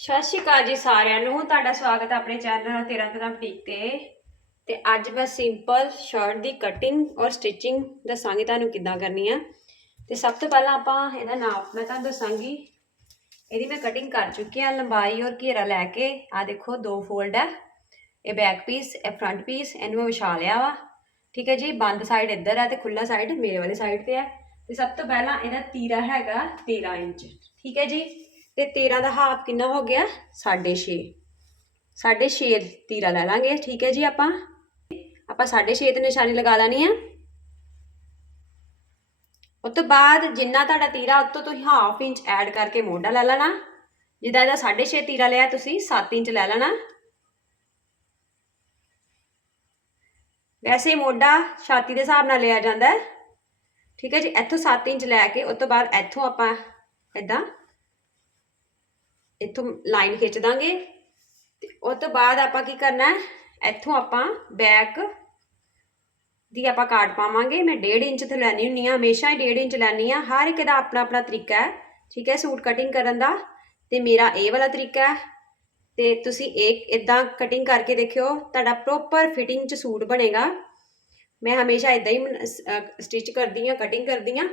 ਸਤਿ ਸ਼੍ਰੀ ਅਕਾਲ ਜੀ ਸਾਰਿਆਂ ਨੂੰ। ਤੁਹਾਡਾ ਸਵਾਗਤ ਹੈ ਆਪਣੇ ਚੈਨਲ ਤੇਰਾ ਤੇਰਾ ਬੁਟੀਕ ਤੇ। ਤੇ ਅੱਜ ਮੈਂ ਸਿੰਪਲ ਸ਼ਰਟ ਦੀ ਕਟਿੰਗ ਔਰ ਸਟਿਚਿੰਗ ਦੱਸਾਂਗੀ ਤੁਹਾਨੂੰ ਕਿੱਦਾਂ ਕਰਨੀ ਆ। ਤੇ ਸਭ ਤੋਂ ਪਹਿਲਾਂ ਆਪਾਂ ਇਹਦਾ ਨਾਪ ਮੈਂ ਤੁਹਾਨੂੰ ਦੱਸਾਂਗੀ। ਇਹਦੀ ਮੈਂ ਕਟਿੰਗ ਕਰ ਚੁੱਕੀ ਆ ਲੰਬਾਈ ਔਰ ਘੇਰਾ ਲੈ ਕੇ। ਆ ਦੇਖੋ, ਦੋ ਫੋਲਡ ਹੈ। ਇਹ ਬੈਕ ਪੀਸ ਇਹ ਫਰੰਟ ਪੀਸ ਇਹਨੂੰ ਮੈਂ ਵਿਛਾ ਲਿਆ ਵਾ। ਠੀਕ ਹੈ ਜੀ, ਬੰਦ ਸਾਈਡ ਇੱਧਰ ਹੈ ਤੇ ਖੁੱਲਾ ਸਾਈਡ ਮੇਰੇ ਵਾਲੀ ਸਾਈਡ ਤੇ ਹੈ। ਤੇ ਸਭ ਤੋਂ ਪਹਿਲਾਂ ਇਹਦਾ ਤੀਰਾ ਹੈਗਾ 13 ਇੰਚ। ਠੀਕ ਹੈ ਜੀ। ਤੇ 13 ਦਾ ਹਾਫ ਕਿੰਨਾ ਹੋ ਗਿਆ? 6.5 6.5 ਤੀਰਾ ਲੈ ਲਾਂਗੇ, ਠੀਕ ਹੈ ਜੀ ਆਪਾਂ? ਆਪਾਂ 6.5 ਤੇ ਨਿਸ਼ਾਨੀ ਲਗਾ ਲੈਣੀ ਆ। ਉਸ ਤੋਂ ਬਾਅਦ ਜਿੰਨਾ ਤੁਹਾਡਾ ਤੀਰਾ ਉੱਤੋਂ ਤੁਸੀਂ ਹਾਫ ਇੰਚ ਐਡ ਕਰਕੇ ਮੋਢਾ ਲੈ ਲੈਣਾ। ਜਿੱਦਾਂ ਇਹਦਾ 6.5 ਤੀਰਾ ਲਿਆ, ਤੁਸੀਂ 7 ਇੰਚ ਲੈ ਲੈਣਾ। ਵੈਸੇ ਮੋਢਾ ਛਾਤੀ ਦੇ ਹਿਸਾਬ ਨਾਲ ਲਿਆ ਜਾਂਦਾ ਹੈ। ਠੀਕ ਹੈ ਜੀ, ਇੱਥੋਂ 7 ਇੰਚ ਲੈ ਕੇ ਉਸ ਤੋਂ ਬਾਅਦ ਇੱਥੋਂ ਆਪਾਂ ਇਦਾਂ ਇੱਥੋਂ ਲਾਈਨ ਖਿੱਚ ਦਾਂਗੇ। ਤੇ ਉਸ ਤੋਂ ਬਾਅਦ ਆਪਾਂ ਕੀ ਕਰਨਾ ਇੱਥੋਂ ਆਪਾਂ ਬੈਕ ਦੀ ਆਪਾਂ ਕਾਟ ਪਾਵਾਂਗੇ। ਮੈਂ 1.5 ਇੰਚ ਤੇ ਲੈਣੀ ਹੁੰਨੀ ਆ ਹਮੇਸ਼ਾ ਹੀ 1.5 ਇੰਚ ਲੈਣੀ ਆ ਹਰ ਇੱਕ ਦਾ ਆਪਣਾ ਆਪਣਾ ਤਰੀਕਾ ਹੈ, ਠੀਕ ਹੈ, ਸੂਟ ਕਟਿੰਗ ਕਰਨ ਦਾ। ਤੇ ਮੇਰਾ ਇਹ ਵਾਲਾ ਤਰੀਕਾ ਹੈ। ਤੇ ਤੁਸੀਂ ਇੱਕ ਇਦਾਂ ਕਟਿੰਗ ਕਰਕੇ ਦੇਖਿਓ, ਤੁਹਾਡਾ ਪ੍ਰੋਪਰ ਫਿਟਿੰਗ ਚ ਸੂਟ ਬਣੇਗਾ। ਮੈਂ ਹਮੇਸ਼ਾ ਇਦਾਂ ਹੀ ਸਟਿਚ ਕਰਦੀ ਆ ਕਟਿੰਗ ਕਰਦੀ ਆ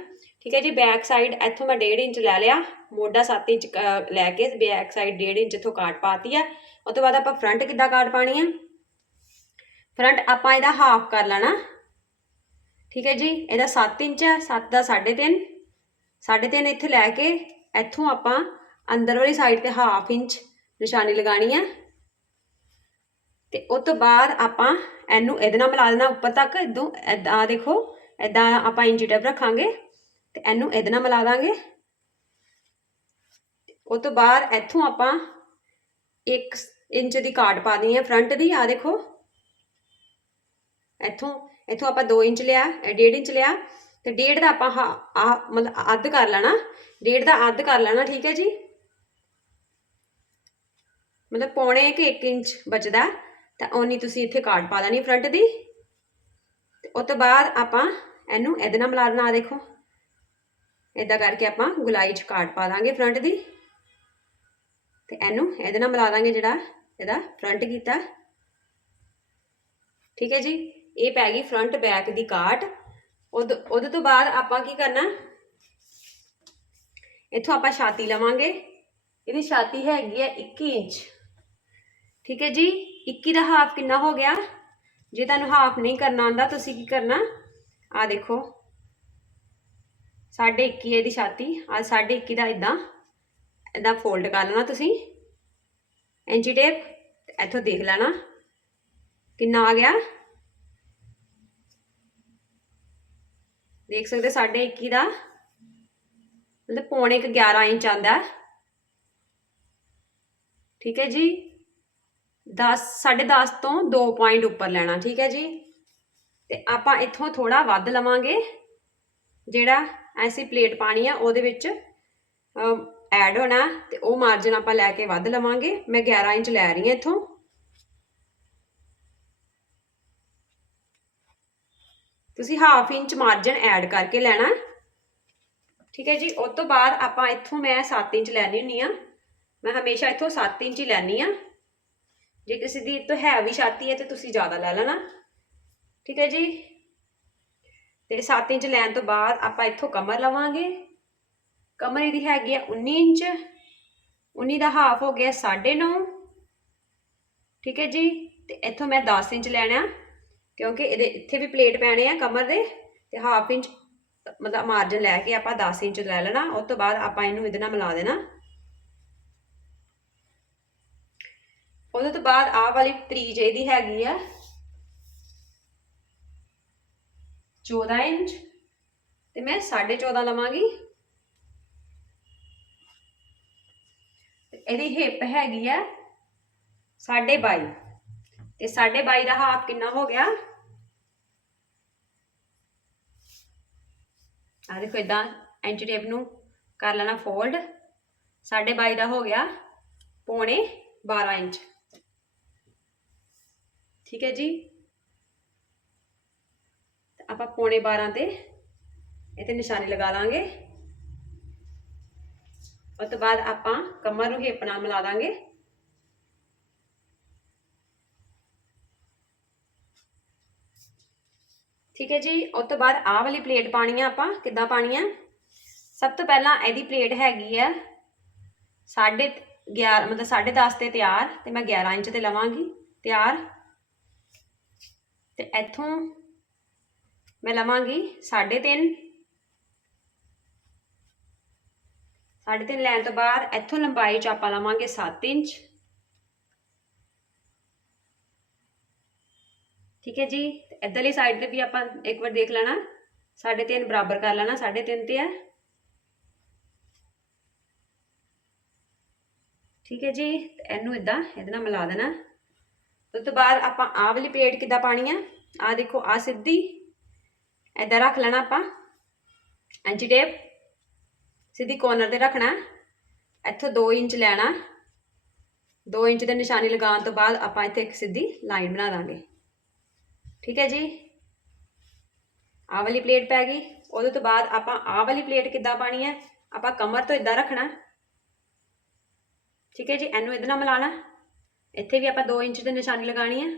ਠੀਕ ਹੈ ਜੀ ਬੈਕ ਸਾਈਡ ਇੱਥੋਂ ਮੈਂ 1.5 ਇੰਚ ਲੈ ਲਿਆ ਮੋਢਾ 7 ਇੰਚ ਅ, ਲੈ ਕੇ ਬੈਕ ਸਾਈਡ 1.5 ਇੰਚ ਇੱਥੋਂ ਕਾਟ ਪਾਤੀ ਆ। ਉਸ ਤੋਂ ਬਾਅਦ ਆਪਾਂ ਫਰੰਟ ਕਿੱਦਾਂ ਕਾਟ ਪਾਣੀ ਆ? ਫਰੰਟ ਆਪਾਂ ਇਹਦਾ ਹਾਫ ਕਰ ਲੈਣਾ। ਠੀਕ ਹੈ ਜੀ ਇਹਦਾ 7 ਇੰਚ ਹੈ 7 ਦਾ 3.5 3.5 ਇੱਥੇ ਲੈ ਕੇ ਇੱਥੋਂ ਆਪਾਂ ਅੰਦਰ ਵਾਲੀ ਸਾਈਡ ਤੇ ਹਾਫ ਇੰਚ ਨਿਸ਼ਾਨੀ ਲਗਾਣੀ ਹੈ ਤੇ ਉਸ ਤੋਂ ਬਾਅਦ ਆਪਾਂ ਇਹਨੂੰ ਇਹਦੇ ਨਾਲ ਮਿਲਾ ਦੇਣਾ ਉੱਪਰ ਤੱਕ। ਇਦੋਂ ਆ ਦੇਖੋ ਇਦਾਂ ਆਪਾਂ ਇੰਚੀ ਟੇਪ ਰੱਖਾਂਗੇ। ਤੇ ਇਹਨੂੰ ਇਹਦੇ ਨਾਲ ਮਿਲਾ ਦਾਂਗੇ। ਉਹ ਤੋਂ ਬਾਅਦ ਇੱਥੋਂ ਆਪਾਂ 1 ਇੰਚ ਦੀ ਕਾਟ ਪਾ ਹੈ ਫਰੰਟ ਦੀ ਆ ਦੇਖੋ। ਇੱਥੋਂ ਇੱਥੋਂ ਆਪਾਂ 2 ਇੰਚ ਲਿਆ 1.5 ਇੰਚ ਲਿਆ, ਤੇ 1.5 ਦਾ ਆਪਾਂ ਆ ਮਤਲਬ ਅੱਧ ਕਰ ਲੈਣਾ। 1.5 ਦਾ ਅੱਧ ਕਰ ਲੈਣਾ, ਠੀਕ ਹੈ ਜੀ? ਮਤਲਬ ਪੌਣੇ ਕਿ 1 ਇੰਚ ਬਚਦਾ, ਤਾਂ ਓਨੀ ਤੁਸੀਂ ਇੱਥੇ ਕਾਟ ਪਾ ਲੈਣੀ ਫਰੰਟ ਦੀ। ਤੇ ਉਸ ਤੋਂ ਬਾਅਦ ਆਪਾਂ ਇਹਨੂੰ ਇਹਦੇ ਨਾਲ ਮਿਲਾ ਦੇਣਾ ਦੇਖੋ। ਇਦਾਂ ਕਰਕੇ ਆਪਾਂ ਗੁਲਾਈ 'ਚ ਕਾਟ ਪਾ ਦਾਂਗੇ ਫਰੰਟ ਦੀ। ਤੇ ਇਹਨੂੰ ਇਹਦੇ ਨਾਲ ਮਿਲਾ ਦਾਂਗੇ ਜਿਹੜਾ ਇਹਦਾ ਫਰੰਟ ਕੀਤਾ। ਠੀਕ ਹੈ ਜੀ? ਇਹ ਪੈ ਗਈ ਫਰੰਟ ਬੈਕ ਦੀ ਕਾਟ। ਉਹਦੇ ਤੋਂ ਬਾਅਦ ਆਪਾਂ ਕੀ ਕਰਨਾ? ਇੱਥੋਂ ਆਪਾਂ ਛਾਤੀ ਲਵਾਂਗੇ। ਇਹਦੀ ਛਾਤੀ ਹੈਗੀ ਹੈ 21 ਇੰਚ। ਠੀਕ ਹੈ ਜੀ? 21 ਦਾ ਹਾਫ ਕਿੰਨਾ ਹੋ ਗਿਆ? ਜੇ ਤੁਹਾਨੂੰ ਹਾਫ ਨਹੀਂ ਕਰਨਾ ਆਉਂਦਾ, ਤੁਸੀਂ ਕੀ ਕਰਨਾ? ਆ ਦੇਖੋ। 21 ਇਹਦੀ ਛਾਤੀ ਆ 21 ਦਾ ਇਦਾਂ ਇਦਾਂ ਫੋਲਡ ਕਰ ਲੈਣਾ ਤੁਸੀਂ। ਇੰਚੀ ਟੇਪ ਇੱਥੋਂ ਦੇਖ ਲੈਣਾ। ਕਿੰਨਾ ਆ ਗਿਆ? ਦੇਖ ਸਕਦੇ 21 ਦਾ। ਮਤਲਬ ਪੌਣੇ 11 ਇੰਚ ਆਂਦਾ ਠੀਕ ਹੈ ਜੀ? 10 10.5 ਤੋਂ 2 ਪੁਆਇੰਟ ਉੱਪਰ ਲੈਣਾ, ਠੀਕ ਹੈ ਜੀ? ਤੇ ਆਪਾਂ ਇੱਥੋਂ ਥੋੜਾ ਵੱਧ ਲਵਾਂਗੇ। ਜਿਹੜਾ ਐਸੀ ਪਲੇਟ ਪਾਣੀ ਆ, ਉਹਦੇ ਵਿੱਚ ਐਡ ਹੋਣਾ ਤੇ ਉਹ ਮਾਰਜਨ ਆਪਾਂ ਲੈ ਕੇ ਵੱਧ ਲਵਾਂਗੇ। ਮੈਂ 11 ਇੰਚ ਲੈ ਰਹੀ ਹਾਂ ਇੱਥੋਂ। ਤੁਸੀਂ ਹਾਫ ਇੰਚ ਮਾਰਜਨ ਐਡ ਕਰਕੇ ਲੈਣਾ। ਠੀਕ ਹੈ ਜੀ? ਉਸ ਤੋਂ ਬਾਅਦ ਆਪਾਂ ਇੱਥੋਂ ਮੈਂ 7 ਇੰਚ ਲੈਣੀ ਹੁੰਨੀ ਆ ਮੈਂ ਹਮੇਸ਼ਾ ਇੱਥੋਂ 7 ਇੰਚ ਹੀ ਲੈਣੀ ਆ ਜੇ ਕਿਸੇ ਦੀ ਤੋਂ ਹੈਵੀ ਛਾਤੀ ਹੈ ਤੇ ਤੁਸੀਂ ਜ਼ਿਆਦਾ ਲੈ ਲੈਣਾ। ਠੀਕ ਹੈ ਜੀ? ਤੇ 7 ਇੰਚ ਲੈਣ ਤੋਂ ਬਾਅਦ ਆਪਾਂ ਇੱਥੋਂ ਕਮਰ ਲਵਾਂਗੇ। ਕਮਰ ਇਹਦੀ ਹੈਗੀ ਆ 19 ਇੰਚ 19 ਦਾ ਹਾਫ ਹੋ ਗਿਆ 9.5 ਠੀਕ ਹੈ ਜੀ? ਤੇ ਇੱਥੋਂ ਮੈਂ 10 ਇੰਚ ਲੈਣਾ, ਕਿਉਂਕਿ ਇਹਦੇ ਇੱਥੇ ਵੀ ਪਲੇਟ ਪੈਣੇ ਆ ਕਮਰ ਦੇ, ਤੇ ਹਾਫ ਇੰਚ ਮਤਲਬ ਮਾਰਜਨ ਲੈ ਕੇ ਆਪਾਂ 10 ਇੰਚ ਲੈ ਲੈਣਾ, ਉਸ ਤੋਂ ਬਾਅਦ ਆਪਾਂ ਇਹਨੂੰ ਇਹਦੇ ਨਾਲ ਮਿਲਾ ਦੇਣਾ। ਉਹਦੇ ਤੋਂ ਬਾਅਦ ਆਹ ਵਾਲੀ ਤਰੀਜ ਇਹਦੀ ਹੈਗੀ ਆ। 14 ਇੰਚ। ਤੇ ਮੈਂ 14.5 ਲਵਾਂਗੀ। ਇਹਦੀ ਹਿੱਪ ਹੈਗੀ ਆ 22.5 ਤੇ 22.5 ਦਾ ਹਾਫ ਕਿੰਨਾ ਹੋ ਗਿਆ? ਆ ਦੇਖੋ ਇਦਾਂ ਇੰਚ ਟੇਪ ਨੂੰ ਕਰ ਲੈਣਾ ਫੋਲਡ 22.5 ਦਾ ਹੋ ਗਿਆ ਪੌਣੇ 12 ਇੰਚ। ਠੀਕ ਹੈ ਜੀ? ਆਪਾਂ ਪੌਣੇ 12 ਤੇ ਇਹ ਤੇ ਨਿਸ਼ਾਨੀ ਲਗਾ ਲਾਂਗੇ। ਉਸ ਤੋਂ ਬਾਅਦ ਆਪਾਂ ਕਮਰ ਨੂੰ ਹਿੱਪ ਨਾਲ ਮਿਲਾ ਦਾਂਗੇ। ਠੀਕ ਹੈ ਜੀ, ਉਸ ਤੋਂ ਬਾਅਦ ਆਹ ਵਾਲੀ ਪਲੇਟ ਪਾਣੀ ਆ ਆਪਾਂ, ਕਿੱਦਾਂ ਪਾਣੀ ਆ? ਸਭ ਤੋਂ ਪਹਿਲਾਂ ਇਹਦੀ ਪਲੇਟ ਹੈਗੀ ਆ 11.5 ਮਤਲਬ 10.5 ਤੇ ਤਿਆਰ, ਤੇ ਮੈਂ 11 ਇੰਚ ਤੇ ਲਵਾਂਗੀ ਤਿਆਰ। ਤੇ ਇੱਥੋਂ ਮੈਂ ਲਵਾਂਗੀ 3.5 3.5 ਲੈਣ ਤੋਂ ਬਾਅਦ ਇੱਥੋਂ ਲੰਬਾਈ ਚ ਆਪਾਂ ਲਵਾਂਗੇ 7 ਇੰਚ। ਠੀਕ ਹੈ ਜੀ? ਤੇ ਇੱਧਰਲੀ ਸਾਈਡ ਤੇ ਵੀ ਆਪਾਂ ਇੱਕ ਵਾਰ ਦੇਖ ਲੈਣਾ। 3.5 ਬਰਾਬਰ ਕਰ ਲੈਣਾ 3.5 ਤੇ ਹੈ ਠੀਕ ਹੈ ਜੀ? ਇਹਨੂੰ ਇਦਾਂ ਇਹਦੇ ਨਾਲ ਮਿਲਾ ਦੇਣਾ। ਉਸ ਤੋਂ ਬਾਅਦ ਆਪਾਂ ਆਹ ਵਾਲੀ ਪਲੇਟ ਕਿੱਦਾਂ ਪਾਣੀ ਆ? ਆ ਦੇਖੋ ਆ ਸਿੱਧੀ। ਇਦਾਂ ਰੱਖ ਲੈਣਾ ਆਪਾਂ ਐਂਚੀ ਟੇਪ ਸਿੱਧੀ ਕੋਰਨਰ ਤੇ ਰੱਖਣਾ ਇੱਥੋਂ 2 ਇੰਚ ਲੈਣਾ 2 ਇੰਚ ਦੇ ਨਿਸ਼ਾਨੀ ਲਗਾਉਣ ਤੋਂ ਬਾਅਦ ਆਪਾਂ ਇੱਥੇ ਇੱਕ ਸਿੱਧੀ ਲਾਈਨ ਬਣਾ ਦਾਂਗੇ ਠੀਕ ਹੈ ਜੀ ਆਹ ਵਾਲੀ ਪਲੇਟ ਪੈ ਗਈ ਉਹਦੇ ਤੋਂ ਬਾਅਦ ਆਪਾਂ ਆਹ ਵਾਲੀ ਪਲੇਟ ਕਿੱਦਾਂ ਪਾਣੀ ਹੈ ਆਪਾਂ ਕਮਰ ਤੋਂ ਇਦਾਂ ਰੱਖਣਾ ਠੀਕ ਹੈ ਜੀ ਇਹਨੂੰ ਇਹਦੇ ਨਾਲ ਮਿਲਾਣਾ ਇੱਥੇ ਵੀ ਆਪਾਂ 2 ਇੰਚ ਦੇ ਨਿਸ਼ਾਨੀ ਲਗਾਣੀ ਹੈ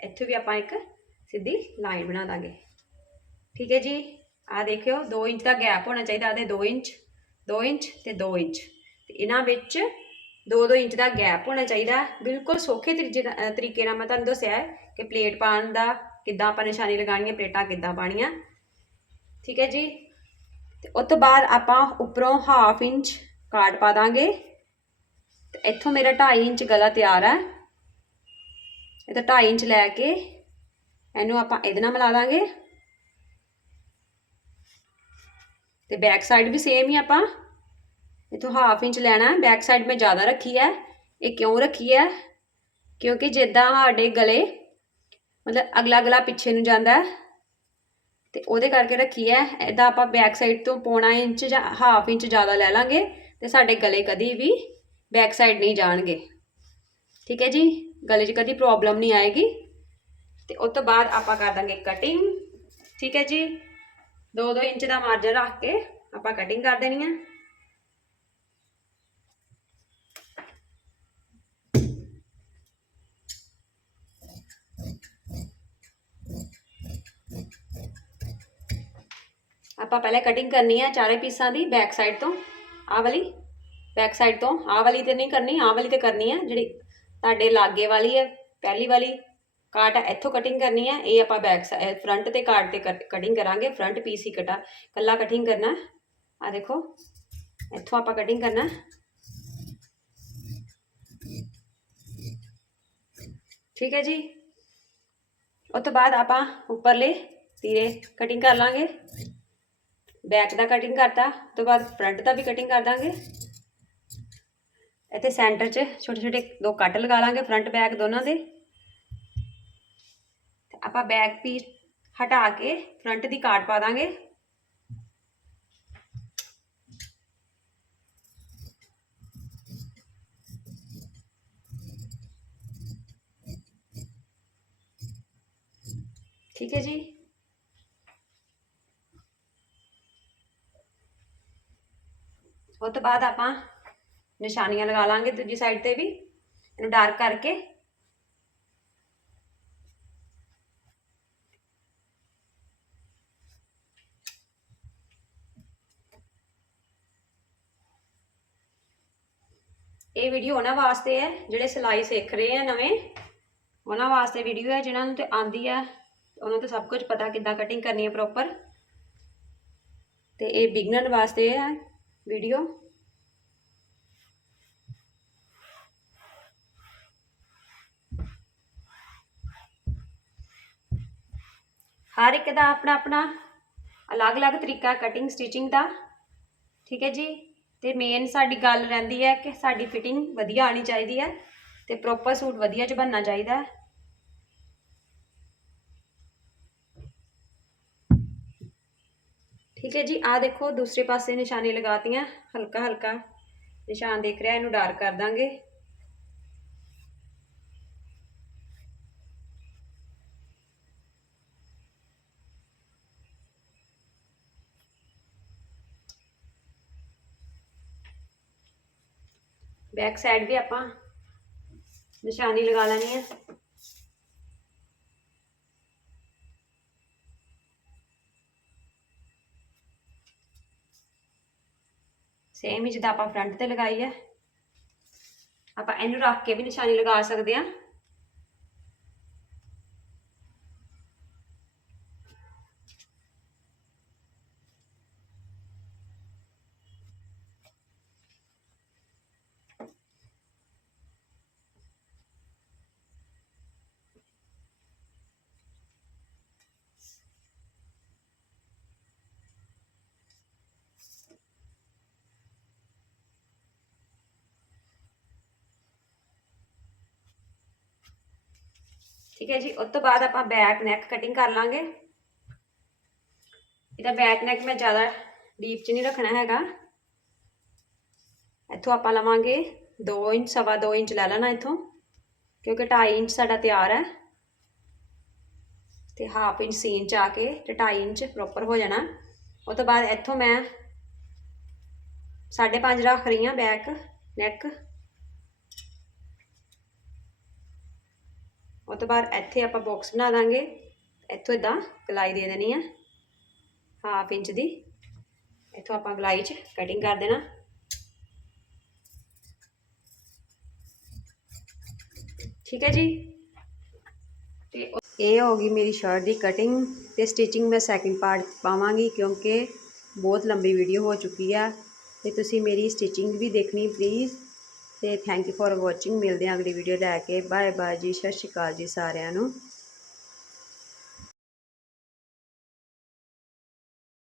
ਇੱਥੇ ਵੀ ਆਪਾਂ ਇੱਕ ਸਿੱਧੀ ਲਾਈਨ ਬਣਾ ਦਾਂਗੇ। ਠੀਕ ਹੈ ਜੀ? ਆ ਦੇਖਿਓ 2 ਇੰਚ ਦਾ ਗੈਪ ਹੋਣਾ ਚਾਹੀਦਾ ਆਦੇ 2 ਇੰਚ 2 ਇੰਚ ਤੇ 2 ਇੰਚ। ਤੇ ਇਹਨਾਂ ਵਿੱਚ 2-2 ਇੰਚ ਦਾ ਗੈਪ ਹੋਣਾ ਚਾਹੀਦਾ। ਬਿਲਕੁਲ ਸੌਖੇ ਤਰੀਕੇ ਨਾਲ ਮੈਂ ਤੁਹਾਨੂੰ ਦੱਸਿਆ ਹੈ ਕਿ ਪਲੇਟ ਪਾਉਣ ਦਾ ਕਿੱਦਾਂ ਆਪਾਂ ਨਿਸ਼ਾਨੀ ਲਗਾਣੀ ਹੈ ਪਲੇਟਾਂ ਕਿੱਦਾਂ ਪਾਣੀਆਂ ਠੀਕ ਹੈ ਜੀ? ਤੇ ਉਸ ਤੋਂ ਬਾਅਦ ਆਪਾਂ ਉੱਪਰੋਂ ਹਾਫ ਇੰਚ ਕਾਟ ਪਾ ਦਾਂਗੇ। ਤੇ ਇੱਥੋਂ ਮੇਰਾ 2.5 ਇੰਚ ਗਲਾ ਤਿਆਰ ਹੈ। ਇਹ ਤਾਂ 2.5 ਇੰਚ ਲੈ ਕੇ ਇਹਨੂੰ ਆਪਾਂ ਇਹਦੇ ਨਾਲ ਮਿਲਾ ਦਾਂਗੇ। ਤੇ ਬੈਕ ਸਾਈਡ ਵੀ ਸੇਮ ਹੀ ਆਪਾਂ। ਇਥੋਂ ਹਾਫ ਇੰਚ ਲੈਣਾ ਬੈਕ ਸਾਈਡ ਮੈਂ ਜ਼ਿਆਦਾ ਰੱਖੀ ਹੈ। ਇਹ ਕਿਉਂ ਰੱਖੀ ਹੈ? ਕਿਉਂਕਿ ਜਿੱਦਾਂ ਸਾਡੇ ਗਲੇ, ਮਤਲਬ ਅਗਲਾ ਅਗਲਾ ਪਿੱਛੇ ਨੂੰ ਜਾਂਦਾ ਤੇ ਉਹਦੇ ਕਰਕੇ ਰੱਖੀ ਹੈ। ਇਹਦਾ ਆਪਾਂ ਬੈਕ ਸਾਈਡ ਤੋਂ ਪੌਣਾ ਇੰਚ ਜਾਂ ਹਾਫ ਇੰਚ ਜ਼ਿਆਦਾ ਲੈ ਲਾਂਗੇ ਤੇ ਸਾਡੇ ਗਲੇ ਕਦੀ ਵੀ ਬੈਕ ਸਾਈਡ ਨਹੀਂ ਜਾਣਗੇ। ਠੀਕ ਹੈ ਜੀ? ਗਲੇ 'ਚ ਕਦੀ ਪ੍ਰੋਬਲਮ ਨਹੀਂ ਆਏਗੀ। ਤੇ ਉਸ ਤੋਂ ਬਾਅਦ ਆਪਾਂ ਕਰ ਦਾਂਗੇ ਕਟਿੰਗ ਠੀਕ ਹੈ ਜੀ? 2-2 ਇੰਚ ਦਾ ਮਾਰਜਨ ਰੱਖ ਕੇ ਆਪਾਂ ਕਟਿੰਗ ਕਰ ਦੇਣੀ ਹੈ ਆਪਾਂ ਪਹਿਲੇ ਕਟਿੰਗ ਕਰਨੀ ਹੈ ਚਾਰੇ ਪੀਸਾਂ ਦੀ ਬੈਕ ਸਾਈਡ ਤੋਂ। ਆਹ ਵਾਲੀ ਬੈਕ ਸਾਈਡ ਤੋਂ। ਆਹ ਵਾਲੀ ਤੇ ਨਹੀਂ ਕਰਨੀ, ਆਹ ਵਾਲੀ ਤੇ ਕਰਨੀ ਹੈ ਜਿਹੜੀ ਤੁਹਾਡੇ ਲਾਗੇ ਵਾਲੀ ਹੈ ਪਹਿਲੀ ਵਾਲੀ। ਕਾਟ ਇੱਥੋਂ ਕਟਿੰਗ ਕਰਨੀ ਹੈ, ਇਹ ਆਪਾਂ ਬੈਕ ਫਰੰਟ ਤੇ ਕਾਟ ਤੇ ਕਟਿੰਗ ਕਰਾਂਗੇ ਫਰੰਟ ਪੀਸ ਹੀ ਕਟਾ ਕੱਲਾ ਕਟਿੰਗ ਕਰਨਾ ਆ ਦੇਖੋ, ਇੱਥੋਂ ਆਪਾਂ ਕਟਿੰਗ ਕਰਨਾ। ਠੀਕ ਹੈ ਜੀ? ਉਸ ਤੋਂ ਬਾਅਦ ਆਪਾਂ ਉੱਪਰਲੇ ਤੀਰੇ ਕਟਿੰਗ ਕਰ ਲਾਂਗੇ। ਬੈਕ ਦਾ ਕਟਿੰਗ ਕਰਤਾ, ਉਸ ਤੋਂ ਬਾਅਦ ਫਰੰਟ ਦਾ ਵੀ ਕਟਿੰਗ ਕਰ ਦਾਂਗੇ। ਇੱਥੇ ਸੈਂਟਰ 'ਚ ਛੋਟੇ ਛੋਟੇ ਦੋ ਕੱਟ ਲਗਾ ਲਾਂਗੇ ਫਰੰਟ ਬੈਕ ਦੋਨਾਂ ਦੇ। ਆਪਾਂ ਬੈਕ ਪੀਸ ਹਟਾ ਕੇ ਫਰੰਟ ਦੀ ਕਾਟ ਪਾ ਦਾਂਗੇ। ਠੀਕ ਹੈ ਜੀ? ਉਸ ਤੋਂ ਬਾਅਦ ਆਪਾਂ ਨਿਸ਼ਾਨੀਆਂ ਲਗਾ ਲਾਂਗੇ ਦੂਜੀ ਸਾਈਡ ਤੇ ਵੀ। ਇਹਨੂੰ ਡਾਰਕ ਕਰਕੇ ਇਹ ਵੀਡੀਓ ਉਹਨਾਂ ਵਾਸਤੇ ਹੈ, ਜਿਹੜੇ ਸਿਲਾਈ ਸਿੱਖ ਰਹੇ ਆ ਨਵੇਂ। ਉਹਨਾਂ ਵਾਸਤੇ ਵੀਡੀਓ ਹੈ, ਜਿਨ੍ਹਾਂ ਨੂੰ ਤੇ ਆਂਦੀ ਆ ਉਹਨਾਂ ਨੂੰ ਸਭ ਕੁਝ ਪਤਾ ਕਿੱਦਾਂ ਕਟਿੰਗ ਕਰਨੀ ਹੈ ਪ੍ਰੋਪਰ ਤੇ ਇਹ ਬਿਗਨਰ ਵਾਸਤੇ ਹੈ ਵੀਡੀਓ ਹਰ ਇੱਕ ਦਾ ਆਪਣਾ ਆਪਣਾ ਅਲੱਗ-ਅਲੱਗ ਤਰੀਕਾ ਕਟਿੰਗ ਸਟਿਚਿੰਗ ਦਾ। ਠੀਕ ਹੈ ਜੀ? ਤੇ ਮੇਨ ਸਾਡੀ ਗੱਲ ਰਹਿੰਦੀ ਹੈ ਕਿ ਸਾਡੀ ਫਿਟਿੰਗ ਵਧੀਆ ਆਣੀ ਚਾਹੀਦੀ ਹੈ ਤੇ ਪ੍ਰੋਪਰ ਸੂਟ ਵਧੀਆ ਚ ਬਣਨਾ ਚਾਹੀਦਾ ਹੈ। ਠੀਕ ਹੈ ਜੀ ਆ ਦੇਖੋ, ਦੂਸਰੇ ਪਾਸੇ ਨਿਸ਼ਾਨੀ ਲਗਾਤੀਆਂ ਹਲਕਾ ਹਲਕਾ ਨਿਸ਼ਾਨ ਦੇਖ ਰਿਹਾ, ਇਹਨੂੰ ਡਾਰਕ ਕਰ ਦਾਂਗੇ। ਬੈਕ ਸਾਈਡ ਵੀ ਆਪਾਂ ਨਿਸ਼ਾਨੀ ਲਗਾ ਲੈਣੀ ਹੈ ਸੇਮ ਹੀ ਜਿੱਦਾਂ ਆਪਾਂ ਫਰੰਟ ਤੇ ਲਗਾਈ ਹੈ ਆਪਾਂ ਇਹਨੂੰ ਰੱਖ ਕੇ ਵੀ ਨਿਸ਼ਾਨੀ ਲਗਾ ਸਕਦੇ ਹਾਂ ਠੀਕ ਹੈ ਜੀ, ਉਸ ਤੋਂ ਬਾਅਦ ਆਪਾਂ ਬੈਕ ਨੈਕ ਕਟਿੰਗ ਕਰ ਲਾਂਗੇ। ਇਹਦਾ ਬੈਕ ਨੈਕ ਮੈਂ ਜ਼ਿਆਦਾ ਡੀਪ 'ਚ ਨਹੀਂ ਰੱਖਣਾ ਹੈਗਾ। ਇੱਥੋਂ ਆਪਾਂ ਲਵਾਂਗੇ 2 ਇੰਚ, ਸਵਾ 2 ਇੰਚ ਲੈ ਲੈਣਾ ਇੱਥੋਂ, ਕਿਉਂਕਿ 2.5 ਇੰਚ ਸਾਡਾ ਤਿਆਰ ਹੈ। ਤੇ ਹਾਫ ਇੰਚ ਸੀਨ ਚ ਆ ਕੇ ਤੇ 2.5 ਇੰਚ ਪ੍ਰੋਪਰ ਹੋ ਜਾਣਾ। ਉਸ ਤੋਂ ਬਾਅਦ ਇੱਥੋਂ ਮੈਂ 5.5 ਰੱਖ ਰਹੀ ਹਾਂ ਬੈਕ ਨੈਕ ਉਹ ਤੋਂ ਬਾਅਦ ਇੱਥੇ ਆਪਾਂ ਬਾਕਸ ਬਣਾ ਦਾਂਗੇ। ਇੱਥੋਂ ਇਦਾਂ ਗਲਾਈ ਦੇ ਦੇਣੀ ਆ ਹਾਫ ਇੰਚ ਦੀ। ਇੱਥੋਂ ਆਪਾਂ ਗਲਾਈ 'ਚ ਕਟਿੰਗ ਕਰ ਦੇਣਾ। ਠੀਕ ਹੈ ਜੀ? ਤੇ ਇਹ ਹੋ ਗਈ ਮੇਰੀ ਸ਼ਰਟ ਦੀ ਕਟਿੰਗ ਤੇ ਸਟਿਚਿੰਗ ਮੈਂ ਸੈਕਿੰਡ ਪਾਰਟ ਪਾਵਾਂਗੀ ਕਿਉਂਕਿ ਬਹੁਤ ਲੰਬੀ ਵੀਡੀਓ ਹੋ ਚੁੱਕੀ ਆ। ਤੇ ਤੁਸੀਂ ਮੇਰੀ ਸਟਿਚਿੰਗ ਵੀ ਦੇਖਣੀ ਪਲੀਜ਼ ਤੇ ਥੈਂਕ ਯੂ ਫॉर ਵਾਚਿੰਗ ਮਿਲਦੇ ਹਾਂ ਅਗਲੀ ਵੀਡੀਓ ਲੈ ਕੇ। ਬਾਏ ਬਾਏ ਜੀ, ਸਤਿ ਸ਼੍ਰੀ ਅਕਾਲ ਜੀ ਸਾਰਿਆਂ ਨੂੰ।